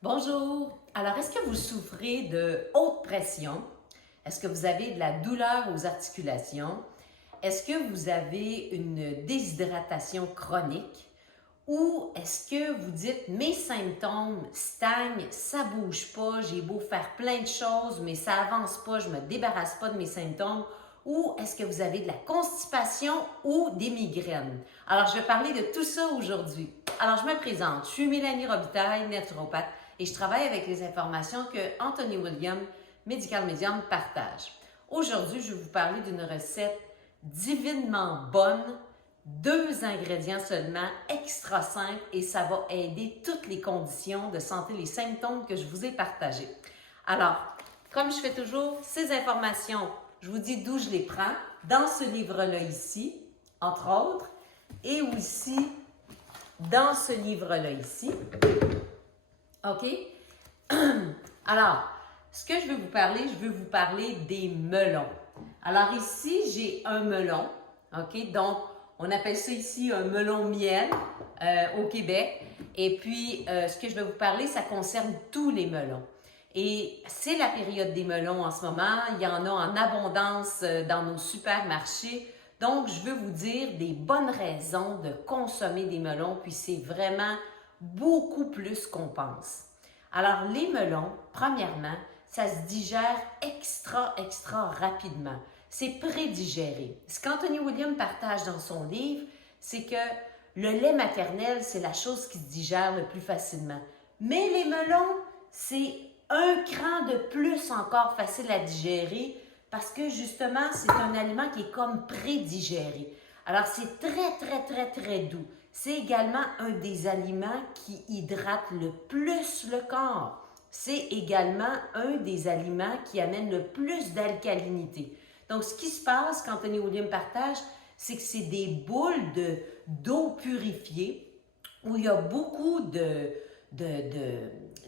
Bonjour! Alors, est-ce que vous souffrez de haute pression? Est-ce que vous avez de la douleur aux articulations? Est-ce que vous avez une déshydratation chronique? Ou est-ce que vous dites mes symptômes stagnent, ça bouge pas, j'ai beau faire plein de choses, mais ça avance pas, je me débarrasse pas de mes symptômes? Ou est-ce que vous avez de la constipation ou des migraines? Alors, je vais parler de tout ça aujourd'hui. Alors, je me présente. Je suis Mélanie Robitaille, naturopathe, et je travaille avec les informations que Anthony William, Medical Medium, partage. Aujourd'hui, je vais vous parler d'une recette divinement bonne, 2 ingrédients seulement, extra simple, et ça va aider toutes les conditions de santé, les symptômes que je vous ai partagés. Alors, comme je fais toujours, ces informations, je vous dis d'où je les prends, dans ce livre-là ici, entre autres, et aussi dans ce livre-là ici. OK? Alors, ce que je vais vous parler des melons. Alors ici, j'ai un melon. OK? Donc, on appelle ça ici un melon miel au Québec. Et puis, ce que je vais vous parler, ça concerne tous les melons. Et c'est la période des melons en ce moment. Il y en a en abondance dans nos supermarchés. Donc, je veux vous dire des bonnes raisons de consommer des melons. Puis, c'est vraiment beaucoup plus qu'on pense. Alors, les melons, premièrement, ça se digère extra rapidement. C'est prédigéré. Ce qu'Anthony William partage dans son livre, c'est que le lait maternel, c'est la chose qui se digère le plus facilement. Mais les melons, c'est un cran de plus encore facile à digérer parce que justement, c'est un aliment qui est comme prédigéré. Alors, c'est très doux. C'est également un des aliments qui hydrate le plus le corps. C'est également un des aliments qui amène le plus d'alcalinité. Donc, ce qui se passe quand Anthony William partage, c'est que c'est des boules d'eau purifiée où il y a beaucoup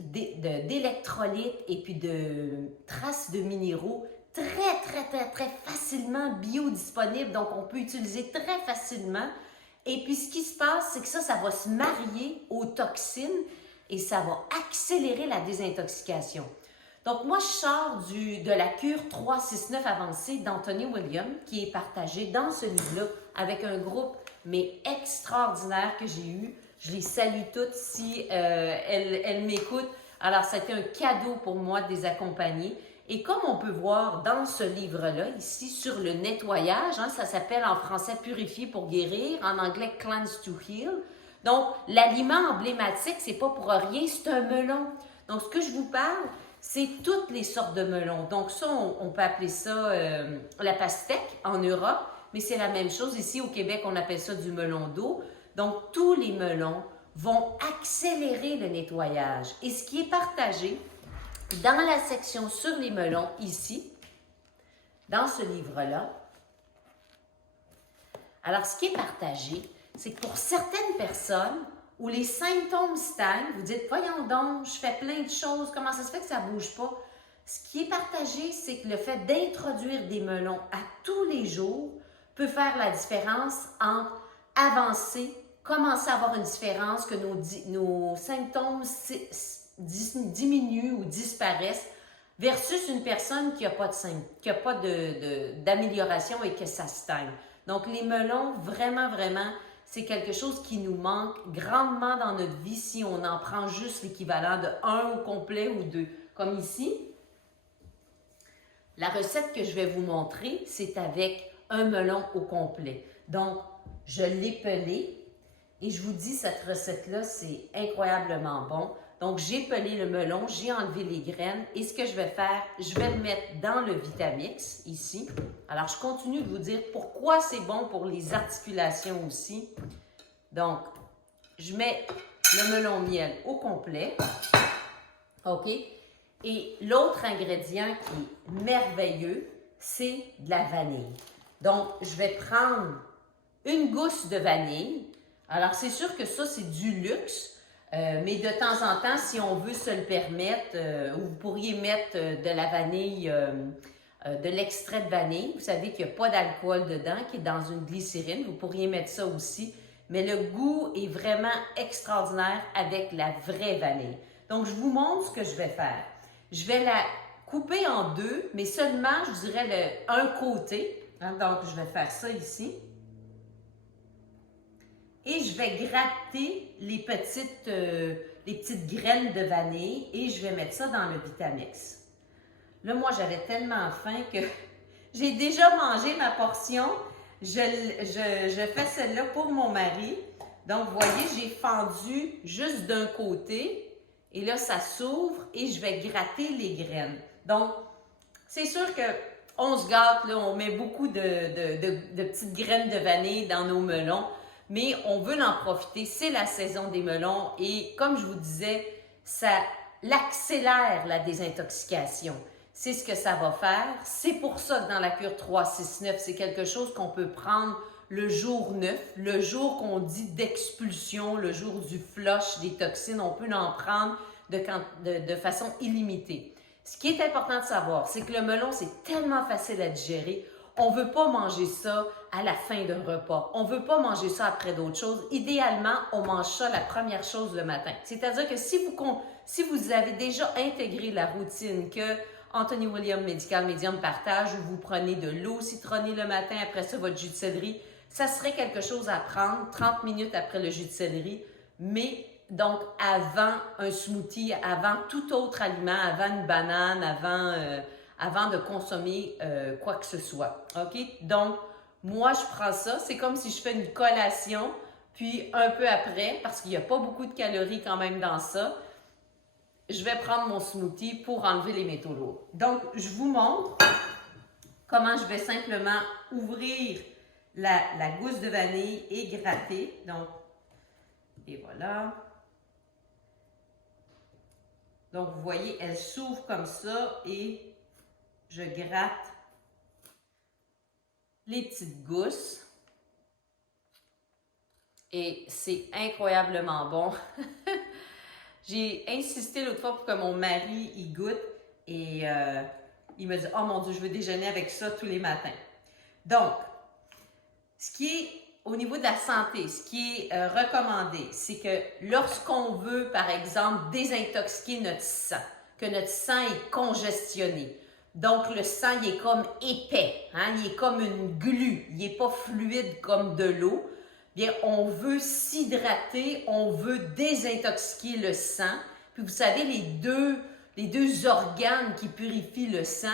d'électrolytes et puis de traces de minéraux très facilement biodisponibles. Donc, on peut utiliser très facilement. Et puis, ce qui se passe, c'est que ça va se marier aux toxines et ça va accélérer la désintoxication. Donc, moi, je sors de la cure 369 avancée d'Anthony William, qui est partagée dans ce livre-là avec un groupe, mais extraordinaire que j'ai eu. Je les salue toutes si elles m'écoutent. Alors, c'était un cadeau pour moi de les accompagner. Et comme on peut voir dans ce livre-là, ici, sur le nettoyage, ça s'appelle en français « Purifier pour guérir », en anglais « Cleanse to heal ». Donc, l'aliment emblématique, c'est pas pour rien, c'est un melon. Donc, ce que je vous parle, c'est toutes les sortes de melons. Donc, ça, on peut appeler ça la pastèque en Europe, mais c'est la même chose. Ici, au Québec, on appelle ça du melon d'eau. Donc, tous les melons vont accélérer le nettoyage. Et ce qui est partagé dans la section sur les melons, ici, dans ce livre-là, alors ce qui est partagé, c'est que pour certaines personnes où les symptômes stagnent, vous dites, voyons donc, je fais plein de choses, comment ça se fait que ça ne bouge pas? Ce qui est partagé, c'est que le fait d'introduire des melons à tous les jours peut faire la différence entre avancer, commencer à avoir une différence, que nos symptômes diminuent ou disparaissent, versus une personne qui n'a pas d'amélioration et que ça stagne. Donc, les melons, vraiment, c'est quelque chose qui nous manque grandement dans notre vie si on en prend juste l'équivalent de 1 au complet ou 2. Comme ici, la recette que je vais vous montrer, c'est avec un melon au complet. Donc, je l'ai pelé et je vous dis, cette recette-là, c'est incroyablement bon. Donc, j'ai pelé le melon, j'ai enlevé les graines et ce que je vais faire, je vais le mettre dans le Vitamix, ici. Alors, je continue de vous dire pourquoi c'est bon pour les articulations aussi. Donc, je mets le melon miel au complet. OK? Et l'autre ingrédient qui est merveilleux, c'est de la vanille. Donc, je vais prendre une gousse de vanille. Alors, c'est sûr que ça, c'est du luxe. Mais de temps en temps, si on veut se le permettre, vous pourriez mettre de la vanille, de l'extrait de vanille. Vous savez qu'il n'y a pas d'alcool dedans, qui est dans une glycérine. Vous pourriez mettre ça aussi. Mais le goût est vraiment extraordinaire avec la vraie vanille. Donc, je vous montre ce que je vais faire. Je vais la couper en deux, mais seulement, je dirais, un côté. Hein, donc, je vais faire ça ici. Et je vais gratter les petites graines de vanille et je vais mettre ça dans le Vitamix. Là, moi, j'avais tellement faim que j'ai déjà mangé ma portion. Je fais celle-là pour mon mari. Donc, vous voyez, j'ai fendu juste d'un côté. Et là, ça s'ouvre et je vais gratter les graines. Donc, c'est sûr qu'on se gâte, là, on met beaucoup de petites graines de vanille dans nos melons. Mais on veut en profiter, c'est la saison des melons et comme je vous disais, ça accélère la désintoxication. C'est ce que ça va faire. C'est pour ça que dans la cure 3-6-9, c'est quelque chose qu'on peut prendre le jour 9, le jour qu'on dit d'expulsion, le jour du flush des toxines, on peut en prendre de façon illimitée. Ce qui est important de savoir, c'est que le melon, c'est tellement facile à digérer. On ne veut pas manger ça à la fin d'un repas. On ne veut pas manger ça après d'autres choses. Idéalement, on mange ça la première chose le matin. C'est-à-dire que si vous avez déjà intégré la routine que Anthony Williams Medical Medium partage, où vous prenez de l'eau citronnée le matin, après ça, votre jus de céleri, ça serait quelque chose à prendre 30 minutes après le jus de céleri, mais donc avant un smoothie, avant tout autre aliment, avant une banane, avant de consommer quoi que ce soit. OK? Donc, moi, je prends ça. C'est comme si je fais une collation, puis un peu après, parce qu'il n'y a pas beaucoup de calories quand même dans ça, je vais prendre mon smoothie pour enlever les métaux lourds. Donc, je vous montre comment je vais simplement ouvrir la gousse de vanille et gratter. Donc, et voilà. Donc, vous voyez, elle s'ouvre comme ça et je gratte les petites gousses. Et c'est incroyablement bon. J'ai insisté l'autre fois pour que mon mari y goûte et il me dit « Oh mon Dieu, je veux déjeuner avec ça tous les matins. » Donc, ce qui est au niveau de la santé, ce qui est recommandé, c'est que lorsqu'on veut, par exemple, désintoxiquer notre sang, que notre sang est congestionné, donc le sang il est comme épais, hein, il est comme une glu, il n'est pas fluide comme de l'eau, bien on veut s'hydrater, on veut désintoxiquer le sang. Puis vous savez, les deux organes qui purifient le sang,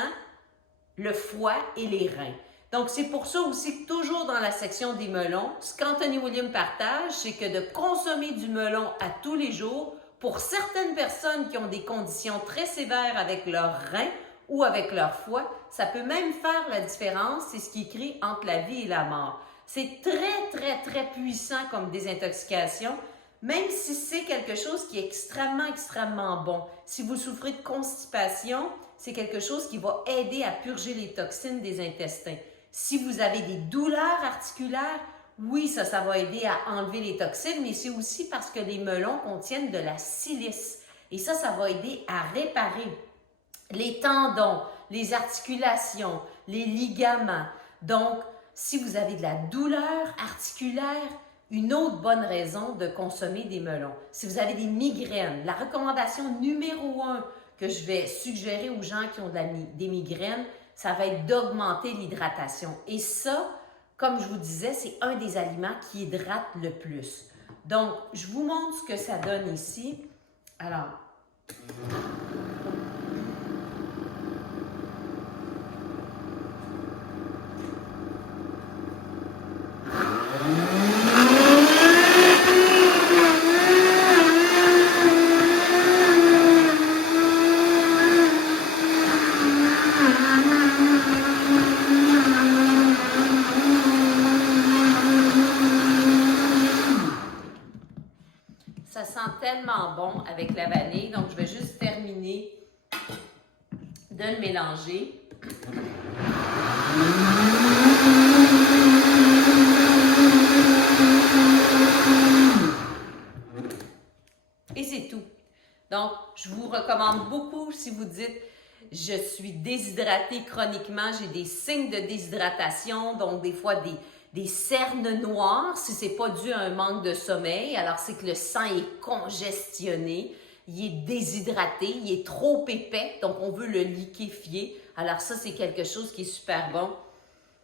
le foie et les reins. Donc, c'est pour ça aussi que toujours dans la section des melons, ce qu'Anthony Williams partage, c'est que de consommer du melon à tous les jours, pour certaines personnes qui ont des conditions très sévères avec leurs reins ou avec leur foie, ça peut même faire la différence. C'est ce qui est écrit entre la vie et la mort. C'est très, très, très puissant comme désintoxication, même si c'est quelque chose qui est extrêmement, extrêmement bon. Si vous souffrez de constipation, c'est quelque chose qui va aider à purger les toxines des intestins. Si vous avez des douleurs articulaires, oui, ça va aider à enlever les toxines, mais c'est aussi parce que les melons contiennent de la silice. Et ça va aider à réparer les tendons, les articulations, les ligaments. Donc, si vous avez de la douleur articulaire, une autre bonne raison de consommer des melons. Si vous avez des migraines, la recommandation numéro 1 que je vais suggérer aux gens qui ont des migraines, ça va être d'augmenter l'hydratation. Et ça, comme je vous disais, c'est un des aliments qui hydrate le plus. Donc, je vous montre ce que ça donne ici. Alors, ça sent tellement bon avec la vanille, donc je vais juste terminer de le mélanger. Et c'est tout. Donc, je vous recommande beaucoup si vous dites « Je suis déshydratée chroniquement, j'ai des signes de déshydratation, donc des fois des cernes noires, si ce n'est pas dû à un manque de sommeil, alors c'est que le sang est congestionné. il est déshydraté, il est trop épais, donc on veut le liquéfier. Alors ça, c'est quelque chose qui est super bon.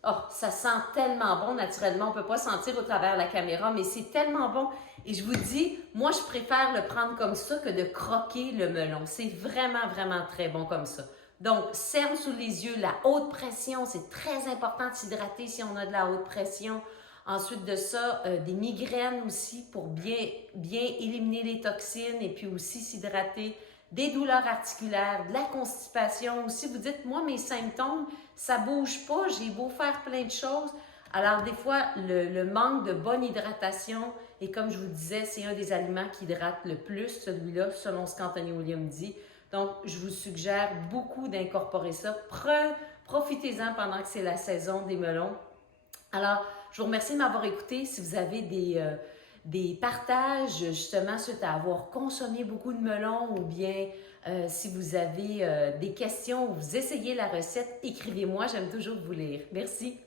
Oh, ça sent tellement bon naturellement, on ne peut pas sentir au travers de la caméra, mais c'est tellement bon. Et je vous dis, moi, je préfère le prendre comme ça que de croquer le melon. C'est vraiment, vraiment très bon comme ça. Donc, cerne sous les yeux, la haute pression, c'est très important de s'hydrater si on a de la haute pression. Ensuite de ça, des migraines aussi pour bien éliminer les toxines et puis aussi s'hydrater. Des douleurs articulaires, de la constipation aussi. Vous dites, moi, mes symptômes, ça bouge pas, j'ai beau faire plein de choses. Alors, des fois, le manque de bonne hydratation, et comme je vous disais, c'est un des aliments qui hydrate le plus, celui-là, selon ce qu'Anthony William dit. Donc, je vous suggère beaucoup d'incorporer ça. Profitez-en pendant que c'est la saison des melons. Alors, je vous remercie de m'avoir écouté. Si vous avez des partages justement suite à avoir consommé beaucoup de melons ou bien si vous avez des questions ou vous essayez la recette, écrivez-moi, j'aime toujours vous lire. Merci.